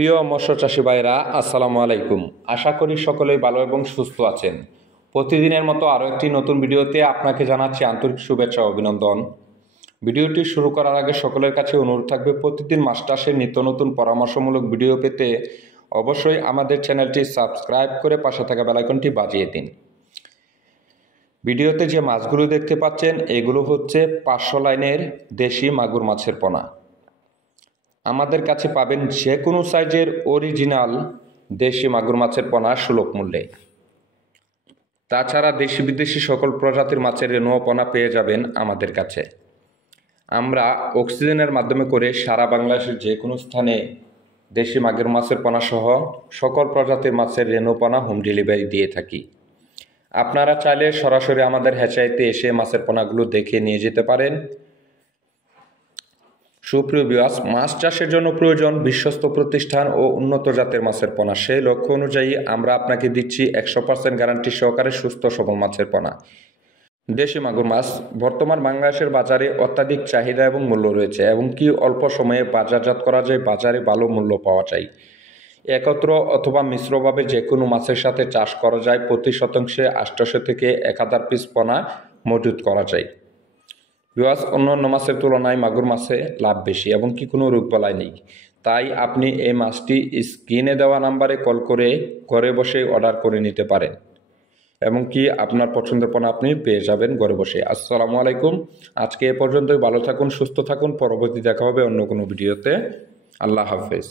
প্রিয় মৎস্য চাষী ভাইরা, আসসালামু আলাইকুম। আশা করি সকলেই ভালো এবং সুস্থ আছেন। প্রতিদিনের মতো আরও একটি নতুন ভিডিওতে আপনাকে জানাচ্ছি আন্তরিক শুভেচ্ছা ও অভিনন্দন। ভিডিওটি শুরু করার আগে সকলের কাছে অনুরোধ থাকবে, প্রতিদিন মাছ চাষের নিত্য নতুন পরামর্শমূলক ভিডিও পেতে অবশ্যই আমাদের চ্যানেলটি সাবস্ক্রাইব করে পাশে থাকা বেল আইকনটি বাজিয়ে দিন। ভিডিওতে যে মাছগুলো দেখতে পাচ্ছেন এগুলো হচ্ছে 500 লাইনের দেশি মাগুর মাছের পোনা। আমাদের কাছে পাবেন যে কোনো সাইজের অরিজিনাল দেশি মাগুর মাছের পোনা সুলভ মূল্যে। তাছাড়া দেশি বিদেশি সকল প্রজাতির মাছের রেণুও পোনা পেয়ে যাবেন আমাদের কাছে। আমরা অক্সিজেনের মাধ্যমে করে সারা বাংলাদেশের যে কোনো স্থানে দেশি মাগুর মাছের পোনা সহ সকল প্রজাতির মাছের রেণু পোনা হোম ডেলিভারি দিয়ে থাকি। আপনারা চাইলে সরাসরি আমাদের হ্যাচারিতে এসে মাছের পোনাগুলো দেখে নিয়ে যেতে পারেন। সুপ্রিয় ভিউয়ার্স, মাছ চাষের জন্য প্রয়োজন বিশ্বস্ত প্রতিষ্ঠান ও উন্নত জাতের মাছের পোনা। সেই লক্ষ্য অনুযায়ী আমরা আপনাকে দিচ্ছি 100% গ্যারান্টি সহকারে সুস্থ সবল মাছের পোনা। দেশি মাগুর মাছ বর্তমান বাংলাদেশের বাজারে অত্যাধিক চাহিদা এবং মূল্য রয়েছে, এবং কি অল্প সময়ে বাজারজাত করা যায়, বাজারে ভালো মূল্য পাওয়া যায়। একত্র অথবা মিশ্রভাবে যে কোনো মাছের সাথে চাষ করা যায়। প্রতি শতাংশে 800 থেকে 1000 পিস পোনা মজুত করা যায়। ভিউয়ার্স, অন্যান্য মাছের তুলনায় মাগুর মাছে লাভ বেশি এবং কি কোনো রোগবালাই নেই। তাই আপনি এই মাছটি স্ক্রিনে দেওয়া নাম্বারে কল করে ঘরে বসে অর্ডার করে নিতে পারেন, এবং কি আপনার পছন্দের পণ্য আপনি পেয়ে যাবেন ঘরে বসে। আসসালামু আলাইকুম। আজকে এ পর্যন্তই। ভালো থাকুন, সুস্থ থাকুন। পরবর্তী দেখা হবে অন্য কোনো ভিডিওতে। আল্লাহ হাফেজ।